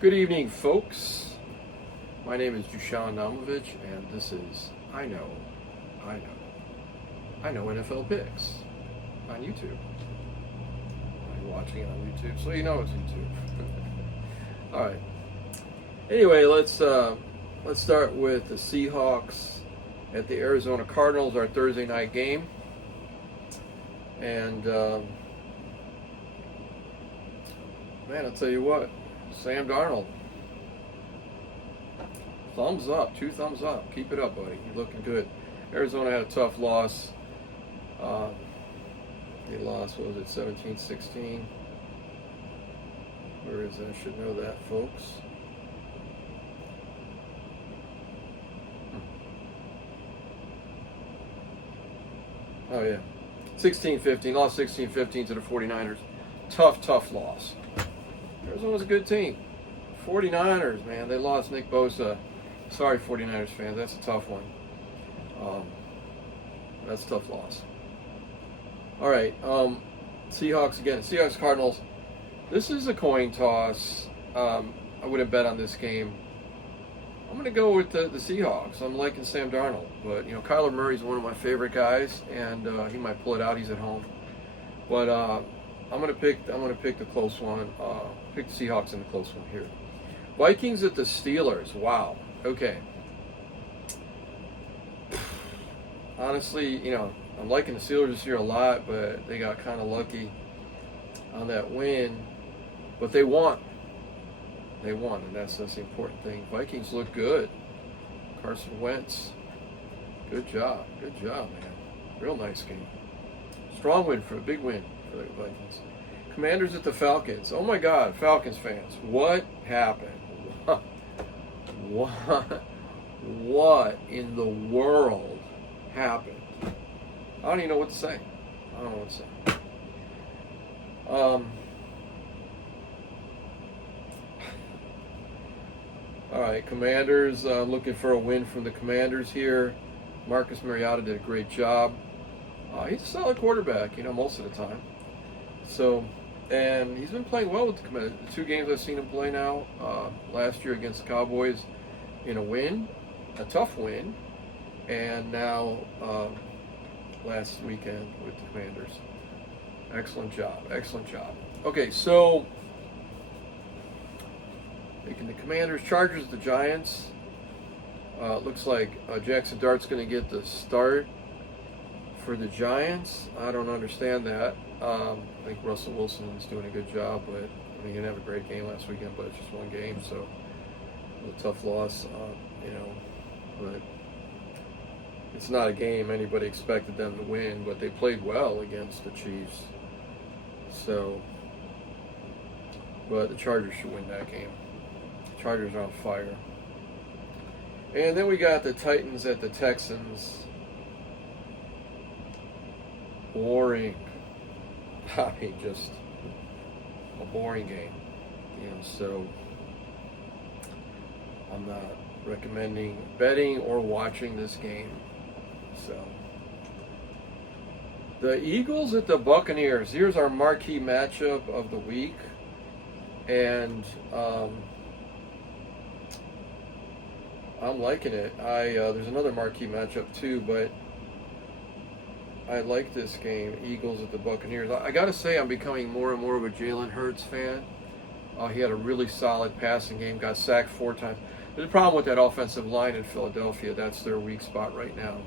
Good evening, folks. My name is Dusan Naumovic, and this is I Know NFL Picks on YouTube. You're watching it on YouTube, so you know it's YouTube. All right. Anyway, let's start with the Seahawks at the Arizona Cardinals, our Thursday night game, and man, I'll tell you what. Sam Darnold. Thumbs up, 2 thumbs up. Keep it up, buddy. You're looking good. Arizona had a tough loss. They lost, what was it, 17-16? Where is that? I should know that, folks. Oh, yeah. 16-15. Lost 16-15 to the 49ers. Tough loss. Arizona's a good team. 49ers, man, they lost Nick Bosa. Sorry, 49ers fans, that's a tough one. That's a tough loss. All right, Seahawks again. Seahawks Cardinals. This is a coin toss. I wouldn't bet on this game. I'm going to go with the Seahawks. I'm liking Sam Darnold, but Kyler Murray's one of my favorite guys, and he might pull it out. He's at home, but I'm gonna pick the close one. Pick the Seahawks in the close one here. Vikings at the Steelers. Wow. Okay. Honestly, I'm liking the Steelers this year a lot, but they got kind of lucky on that win. But they won. They won, and that's the important thing. Vikings look good. Carson Wentz. Good job, man. Real nice game. Strong win for a big win for the Vikings. Commanders at the Falcons. Oh my God, Falcons fans. What happened? What in the world happened? I don't even know what to say. All right, Commanders. Looking for a win from the Commanders here. Marcus Mariota did a great job. He's a solid quarterback, most of the time. So, and he's been playing well with the Commanders. The 2 games I've seen him play now, last year against the Cowboys in a win, a tough win, and now last weekend with the Commanders. Excellent job. Okay, so taking the Commanders, Chargers, the Giants. Looks like Jackson Dart's going to get the start for the Giants. I don't understand that. I think Russell Wilson's doing a good job, but he didn't have a great game last weekend, but it's just one game, so a tough loss, but it's not a game anybody expected them to win, but they played well against the Chiefs. So, but the Chargers should win that game. The Chargers are on fire. And then we got the Titans at the Texans. Boring. I mean, just a boring game. So I'm not recommending betting or watching this game. So the Eagles at the Buccaneers. Here's our marquee matchup of the week. And I'm liking it. There's another marquee matchup too, but I like this game, Eagles at the Buccaneers. I got to say, I'm becoming more and more of a Jalen Hurts fan. He had a really solid passing game, got sacked 4 times. There's a problem with that offensive line in Philadelphia. That's their weak spot right now.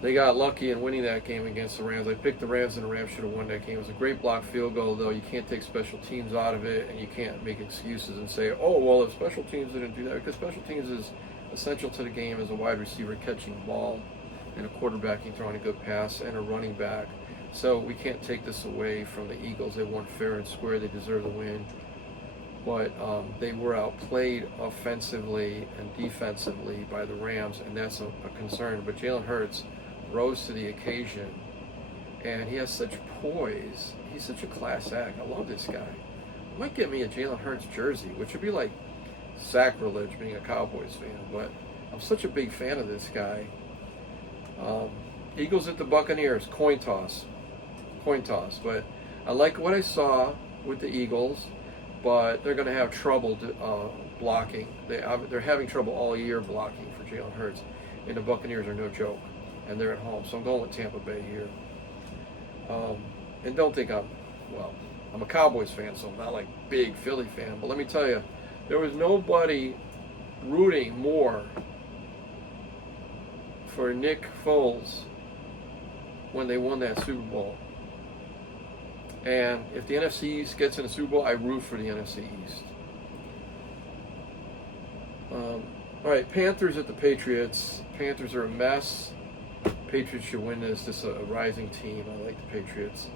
They got lucky in winning that game against the Rams. I picked the Rams, and the Rams should have won that game. It was a great block field goal, though. You can't take special teams out of it, and you can't make excuses and say, oh, well, if special teams didn't do that, because special teams is essential to the game as a wide receiver catching the ball, and a quarterbacking throwing a good pass, and a running back. So we can't take this away from the Eagles. They won fair and square. They deserve the win. But they were outplayed offensively and defensively by the Rams, and that's a concern. But Jalen Hurts rose to the occasion, and he has such poise. He's such a class act. I love this guy. I might get me a Jalen Hurts jersey, which would be like sacrilege being a Cowboys fan, but I'm such a big fan of this guy. Eagles at the Buccaneers, coin toss. But I like what I saw with the Eagles. but they're going to have trouble blocking. They're having trouble all year blocking for Jalen Hurts, and the Buccaneers are no joke, and they're at home. So I'm going with Tampa Bay here. And don't think I'm a Cowboys fan, so I'm not like big Philly fan. But let me tell you, there was nobody rooting more for Nick Foles when they won that Super Bowl. And if the NFC East gets in the Super Bowl, I root for the NFC East. All right, Panthers at the Patriots. Panthers are a mess. Patriots should win this. This is a rising team. I like the Patriots.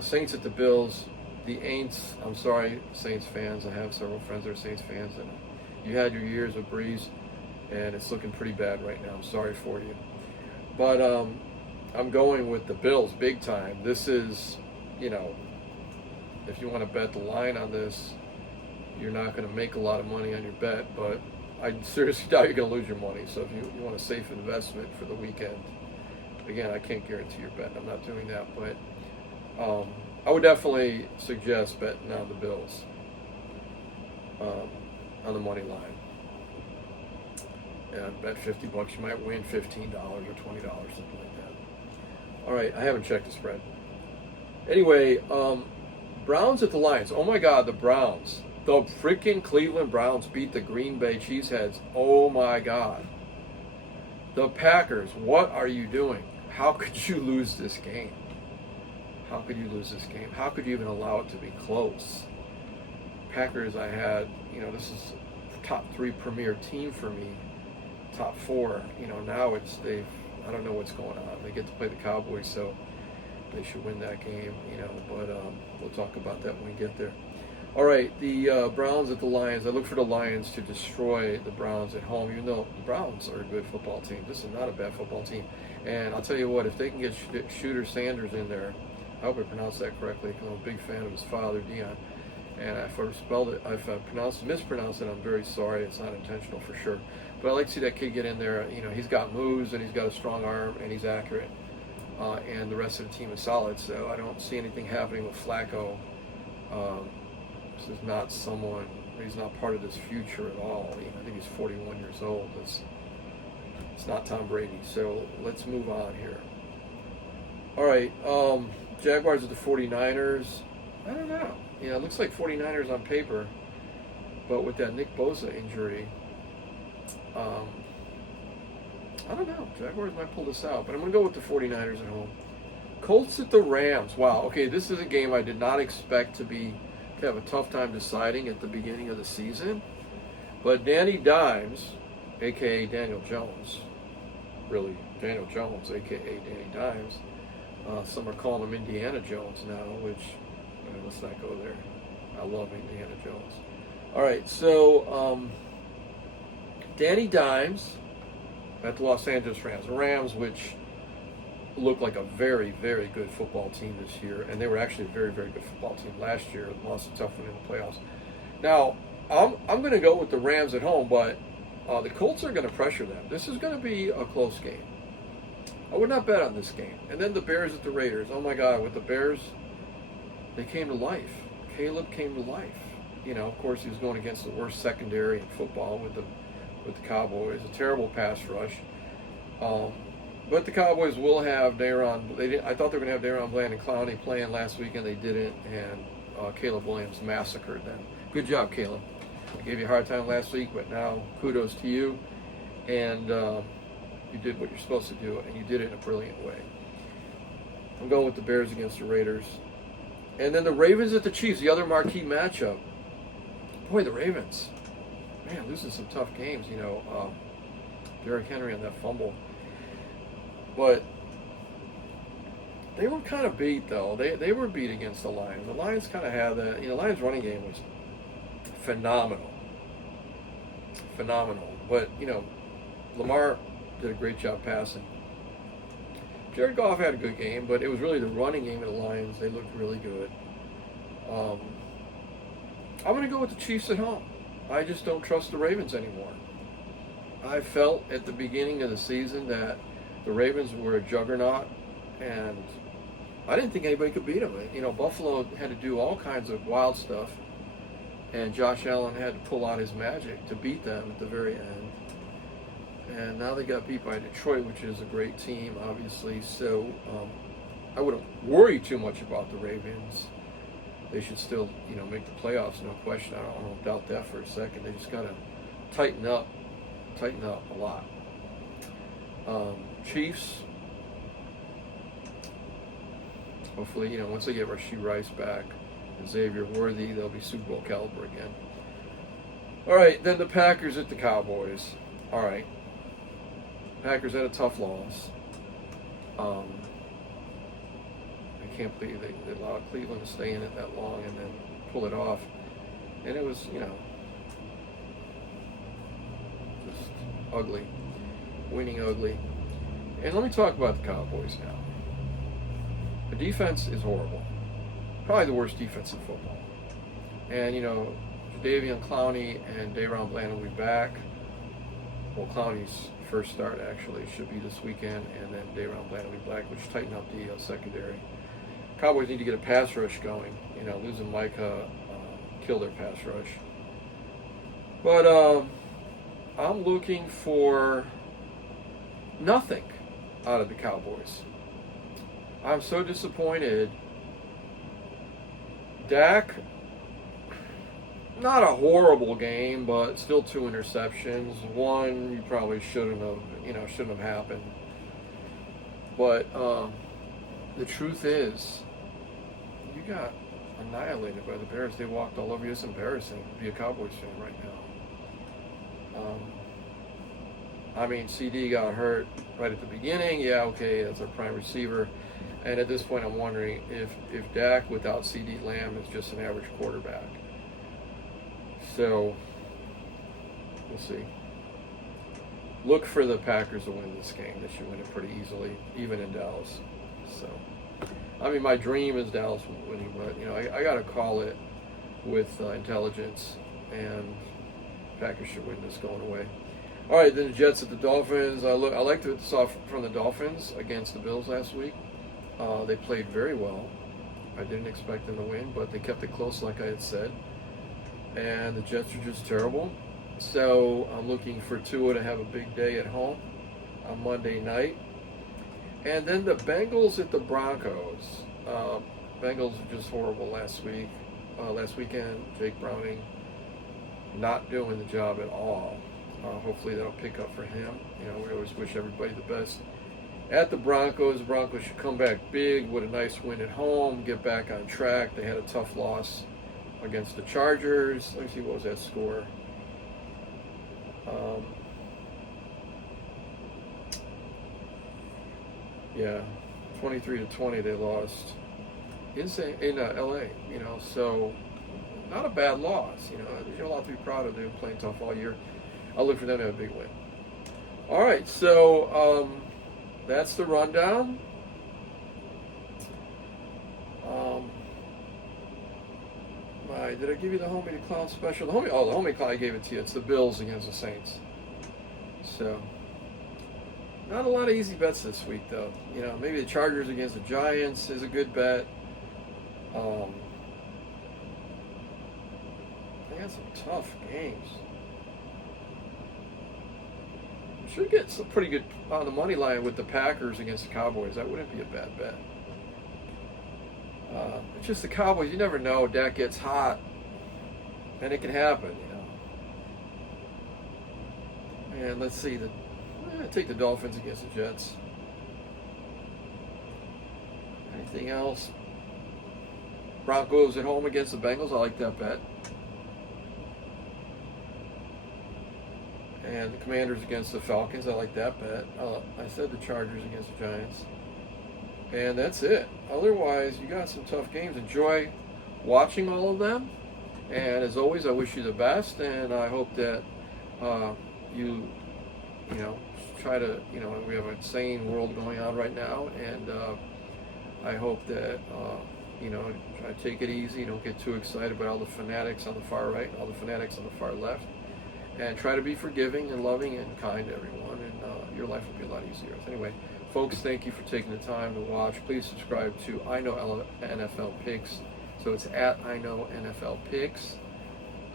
Saints at the Bills. The Aints, I'm sorry, Saints fans. I have several friends that are Saints fans. And you had your years with Breeze, and it's looking pretty bad right now. I'm sorry for you. But I'm going with the Bills big time. This is, if you want to bet the line on this, you're not going to make a lot of money on your bet, but I seriously doubt you're going to lose your money. So if you want a safe investment for the weekend, again, I can't guarantee your bet. I'm not doing that, but I would definitely suggest betting on the Bills on the money line. And bet $50, you might win $15 or $20, something like that. All right, I haven't checked the spread. Anyway, Browns at the Lions. Oh my God, the Browns. The freaking Cleveland Browns beat the Green Bay Cheeseheads. Oh my God. The Packers, what are you doing? How could you lose this game? How could you lose this game? How could you even allow it to be close? Packers, I had, this is top 3 premier team for me. Top 4. Now I don't know what's going on. They get to play the Cowboys, so they should win that game, but we'll talk about that when we get there. All right, the Browns at the Lions. I look for the Lions to destroy the Browns at home, even though the Browns are a good football team. This is not a bad football team. And I'll tell you what, if they can get Shooter Sanders in there, I hope I pronounced that correctly, because I'm a big fan of his father, Dion. And if I mispronounced it, I'm very sorry. It's not intentional for sure. But I like to see that kid get in there. He's got moves, and he's got a strong arm, and he's accurate. And the rest of the team is solid, so I don't see anything happening with Flacco. This is not he's not part of this future at all. I think he's 41 years old. It's not Tom Brady. So let's move on here. All right, Jaguars at the 49ers. I don't know. It looks like 49ers on paper, but with that Nick Bosa injury, I don't know. Jaguars might pull this out, but I'm going to go with the 49ers at home. Colts at the Rams. Wow. Okay, this is a game I did not expect to have a tough time deciding at the beginning of the season. But Danny Dimes, a.k.a. Daniel Jones, really Daniel Jones, a.k.a. Danny Dimes. Some are calling him Indiana Jones now, which, let's not go there. I love Indiana Jones. All right, so Danny Dimes at the Los Angeles Rams. The Rams, which looked like a very, very good football team this year, and they were actually a very, very good football team last year. Lost a tough one in the playoffs. Now, I'm going to go with the Rams at home, but the Colts are going to pressure them. This is going to be a close game. I would not bet on this game. And then the Bears at the Raiders. Oh my God, with the Bears, they came to life. Caleb came to life. Of course, he was going against the worst secondary in football with the Cowboys. A terrible pass rush. But the Cowboys will have Daron. I thought they were going to have Daron Bland and Clowney playing last week, and they didn't. And Caleb Williams massacred them. Good job, Caleb. I gave you a hard time last week, but now kudos to you. And you did what you're supposed to do, and you did it in a brilliant way. I'm going with the Bears against the Raiders. And then the Ravens at the Chiefs, the other marquee matchup. Boy, the Ravens. Man, losing some tough games, Derrick Henry on that fumble. But they were kind of beat, though. They were beat against the Lions. The Lions kind of had that. The Lions' running game was phenomenal. But, Lamar did a great job passing. Jared Goff had a good game, but it was really the running game of the Lions. They looked really good. I'm going to go with the Chiefs at home. I just don't trust the Ravens anymore. I felt at the beginning of the season that the Ravens were a juggernaut, and I didn't think anybody could beat them. Buffalo had to do all kinds of wild stuff, and Josh Allen had to pull out his magic to beat them at the very end. And now they got beat by Detroit, which is a great team, obviously. So I wouldn't worry too much about the Ravens. They should still, make the playoffs, no question. I don't doubt that for a second. They just got to tighten up a lot. Chiefs, hopefully, once they get Rashee Rice back and Xavier Worthy, they'll be Super Bowl caliber again. All right, then the Packers at the Cowboys. All right. Packers had a tough loss. I can't believe they allowed Cleveland to stay in it that long and then pull it off. And it was, just ugly. Winning ugly. And let me talk about the Cowboys now. The defense is horrible. Probably the worst defense in football. And, Jadeveon Clowney and Daron Bland will be back. Well, Clowney's first start actually should be this weekend, and then Daron Bland will be back, which tighten up the secondary. Cowboys need to get a pass rush going. Losing Micah killed their pass rush. But I'm looking for nothing out of the Cowboys. I'm so disappointed. Dak, not a horrible game, but still 2 interceptions. One you probably shouldn't have happened. But the truth is, you got annihilated by the Bears. They walked all over you. It's embarrassing to be a Cowboys fan right now. CD got hurt right at the beginning. Yeah, okay, that's our prime receiver. And at this point, I'm wondering if Dak without CD Lamb is just an average quarterback. So, we'll see. Look for the Packers to win this game. They should win it pretty easily, even in Dallas. So, my dream is Dallas winning, but, I got to call it with intelligence, and Packers should win this going away. All right, then the Jets at the Dolphins. I liked what I saw from the Dolphins against the Bills last week. They played very well. I didn't expect them to win, but they kept it close like I had said. And the Jets are just terrible. So I'm looking for Tua to have a big day at home on Monday night. And then the Bengals at the Broncos. Bengals were just horrible last weekend. Jake Browning not doing the job at all. Hopefully that'll pick up for him. We always wish everybody the best. At the Broncos, the Broncos should come back big with a nice win at home, get back on track. They had a tough loss against the Chargers. Let me see, what was that score? Yeah, 23-20 they lost in LA. So not a bad loss. There's a lot to be proud of. They've been playing tough all year. I'll look for them to have a big win. All right, so that's the rundown. Did I give you the Homie to Clown special? The Homie Clown, I gave it to you. It's the Bills against the Saints. So, not a lot of easy bets this week, though. Maybe the Chargers against the Giants is a good bet. They got some tough games. Should get some pretty good on the money line with the Packers against the Cowboys. That wouldn't be a bad bet. It's just the Cowboys. You never know. Dak gets hot, and it can happen. And let's see. Take the Dolphins against the Jets. Anything else? Broncos at home against the Bengals. I like that bet. And the Commanders against the Falcons. I like that bet. I said the Chargers against the Giants. And that's it. Otherwise, you got some tough games. Enjoy watching all of them. And as always, I wish you the best. And I hope that you try to, we have an insane world going on right now. And I hope that, try to take it easy. Don't get too excited about all the fanatics on the far right and all the fanatics on the far left. And try to be forgiving and loving and kind to everyone, and your life will be a lot easier. Anyway, folks, thank you for taking the time to watch. Please subscribe to I Know NFL Picks. So it's at I Know NFL Picks.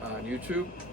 on YouTube.